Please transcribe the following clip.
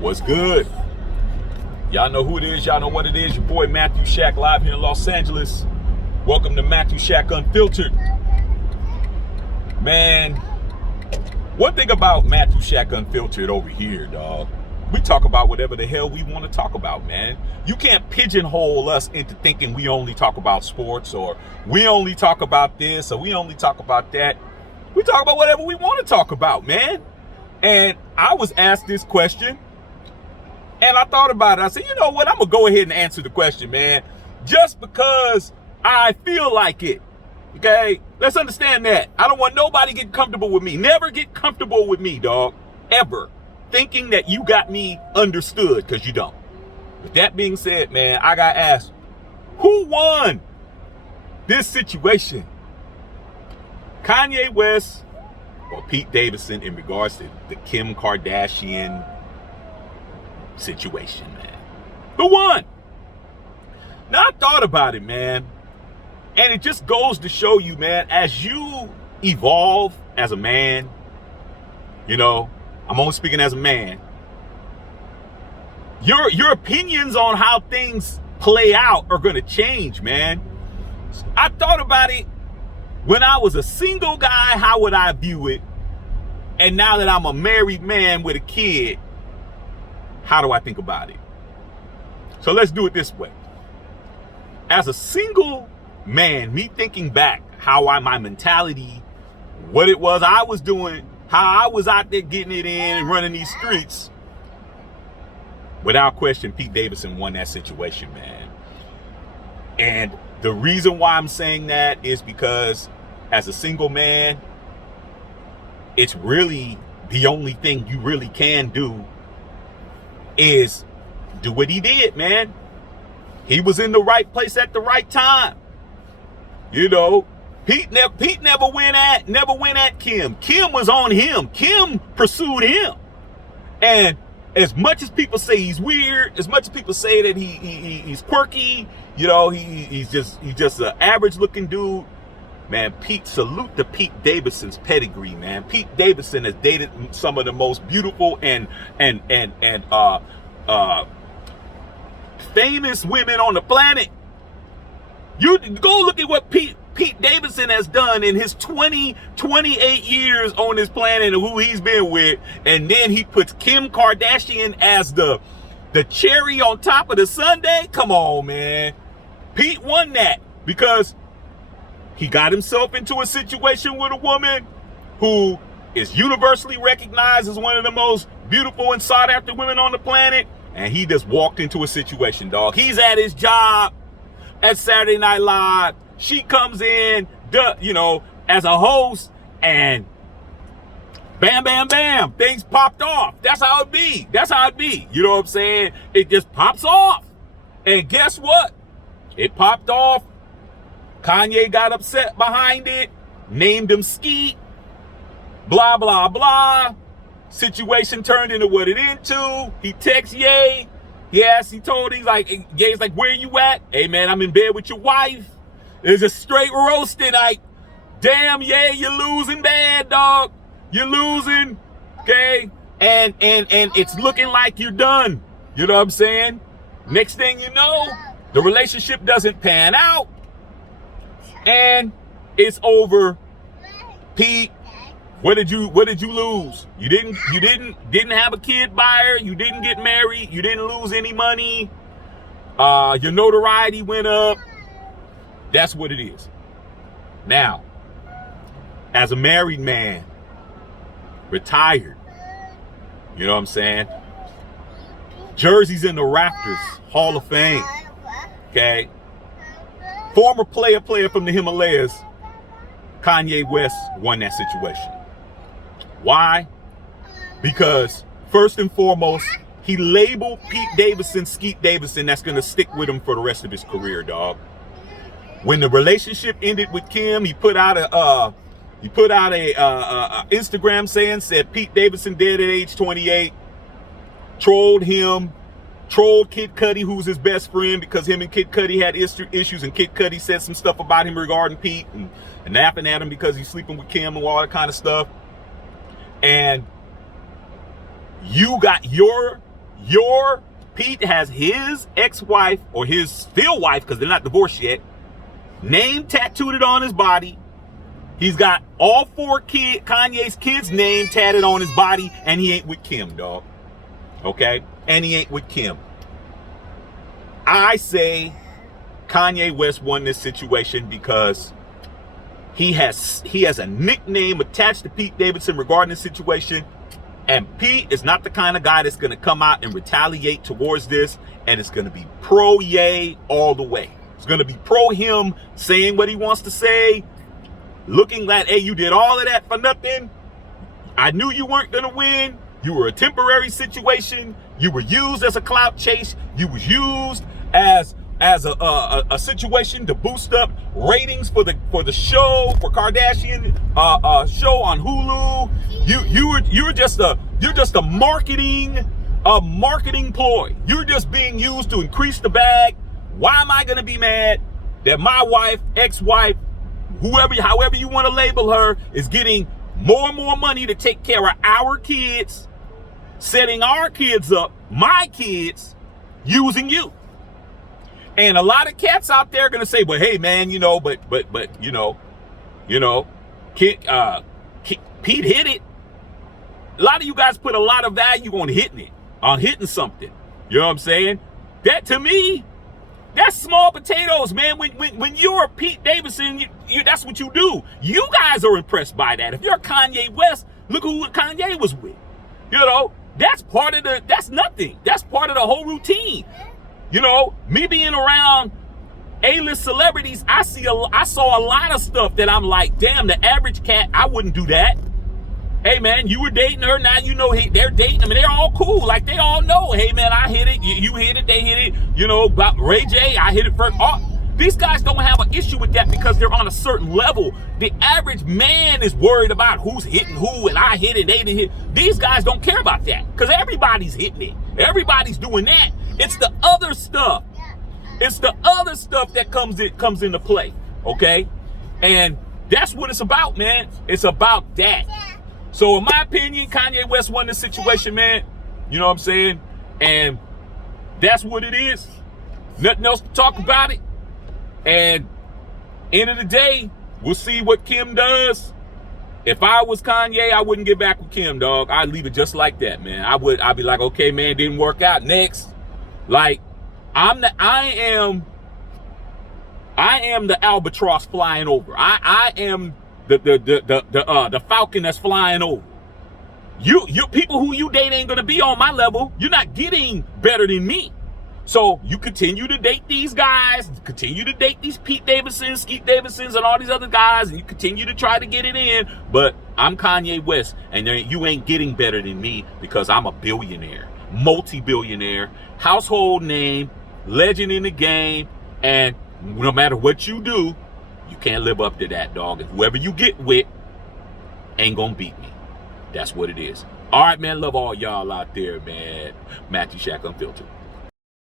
What's good? Y'all know who it is. Y'all know what it is. Your boy Matthew Shack live here in Los Angeles. Welcome to Matthew Shack Unfiltered. Man, one thing about Matthew Shack Unfiltered over here, dog, we talk about whatever the hell we want to talk about, man. You can't pigeonhole us into thinking we only talk about sports, or we only talk about this, or we only talk about that. We talk about whatever we want to talk about, man. And I was asked this question, and I thought about it. I said, you know what? I'm going to go ahead and answer the question, man. Just because I feel like it. Okay? Let's understand that. I don't want nobody getting comfortable with me. Never get comfortable with me, dog. Ever. Thinking that you got me understood, because you don't. With that being said, man, I got asked, who won this situation? Kanye West or Pete Davidson in regards to the Kim Kardashian situation, man? Who won? Now, I thought about it, man, and it just goes to show you, man, as you evolve as a man, you know, I'm only speaking as a man, your opinions on how things play out are going to change, man. I thought about it when I was a single guy. How would I view it? And now that I'm a married man with a kid, how do I think about it? So let's do it this way. As a single man, me thinking back how my mentality, what it was I was doing, how I was out there getting it in and running these streets, without question, Pete Davidson won that situation, man. And the reason why I'm saying that is because as a single man, it's really the only thing you really can do is do what he did, man. He was in the right place at the right time. You know, Pete never went at Kim. Kim was on him. Kim pursued him. And as much as people say he's weird, as much as people say that he's quirky, you know, he's just an average looking dude, man, salute to Pete Davidson's pedigree, man. Pete Davidson has dated some of the most beautiful and famous women on the planet. You go look at what Pete Davidson has done in his 28 years on this planet and who he's been with, and then he puts Kim Kardashian as the cherry on top of the sundae. Come on, man. Pete won that because he got himself into a situation with a woman who is universally recognized as one of the most beautiful and sought after women on the planet. And he just walked into a situation, dog. He's at his job at Saturday Night Live. She comes in, you know, as a host, and bam, bam, bam, things popped off. That's how it be. That's how it be. You know what I'm saying? It just pops off. And guess what? It popped off. Kanye got upset behind it, named him Skeet, blah, blah, blah. Situation turned into what it into. He texts Ye. He told him, Ye's like, where you at? Hey, man, I'm in bed with your wife. It's a straight roasting, like, damn, Ye, you're losing bad, dog. You're losing, okay? And it's looking like you're done. You know what I'm saying? Next thing you know, the relationship doesn't pan out. And it's over. Pete, what did you lose? You didn't have a kid by her. You didn't get married. You didn't lose any money. Your notoriety went up. That's what it is. Now, as a married man, retired, you know what I'm saying? Jerseys in the Raptors, Hall of Fame. Okay. Former player from the Himalayas, Kanye West won that situation. Why? Because first and foremost, he labeled Pete Davidson Skeet Davidson. That's going to stick with him for the rest of his career, dog. When the relationship ended with Kim, he put out a Instagram said Pete Davidson dead at age 28. Trolled him. Trolled Kid Cudi, who's his best friend, because him and Kid Cudi had issues, and Kid Cudi said some stuff about him regarding Pete and napping at him because he's sleeping with Kim and all that kind of stuff. And you got your Pete has his ex-wife, or his still wife, because they're not divorced yet, name tattooed on his body. He's got all 4 Kanye's kids' name tatted on his body, and he ain't with Kim, dog. Okay? And he ain't with Kim. I say Kanye West won this situation because he has a nickname attached to Pete Davidson regarding this situation. And Pete is not the kind of guy that's going to come out and retaliate towards this. And it's going to be pro Ye all the way. It's going to be pro him saying what he wants to say. Looking like, hey, you did all of that for nothing. I knew you weren't going to win. You were a temporary situation. You were used as a clout chase. You was used as a situation to boost up ratings for the show, for Kardashian show on Hulu. You're just a marketing ploy. You're just being used to increase the bag. Why am I gonna be mad that my wife, ex-wife, however you want to label her, is getting more and more money to take care of our kids, setting our kids up, my kids, using you? And a lot of cats out there are gonna say, "But hey, man, but Pete hit it." A lot of you guys put a lot of value on hitting something. You know what I'm saying? That, to me, that's small potatoes, man. When you're a Pete Davidson, that's what you do. You guys are impressed by that. If you're Kanye West, look who Kanye was with. That's nothing. That's part of the whole routine. Me being around A-list celebrities, I saw a lot of stuff that I'm like, damn, the average cat, I wouldn't do that. Hey, man, you were dating her, now hey, they're dating. I mean, they're all cool. Like, they all know, hey, man, I hit it, you hit it, they hit it. About Ray J, I hit it first. These guys don't have an issue with that because they're on a certain level. The average man is worried about who's hitting who, and I hit it, they didn't hit. These guys don't care about that because everybody's hitting it. Everybody's doing that. It's the other stuff. It's the other stuff that comes into play, okay? And that's what it's about, man. It's about that. So in my opinion, Kanye West won this situation, man. You know what I'm saying? And that's what it is. Nothing else to talk about it. And end of the day, we'll see what Kim does. If I was Kanye, I wouldn't get back with Kim, dog. I'd leave it just like that, man. I'd be like, okay, man, didn't work out. Next. Like, I am the albatross flying over. I am the falcon that's flying over. You people who you date ain't gonna be on my level. You're not getting better than me. So you continue to date these guys, continue to date these Pete Davidsons, Skeet Davidsons, and all these other guys, and you continue to try to get it in. But I'm Kanye West, and you ain't getting better than me because I'm a billionaire, multi-billionaire, household name, legend in the game, and no matter what you do, you can't live up to that, dog. And whoever you get with ain't gonna beat me. That's what it is. All right, man. Love all y'all out there, man. Matthew Shack Unfiltered.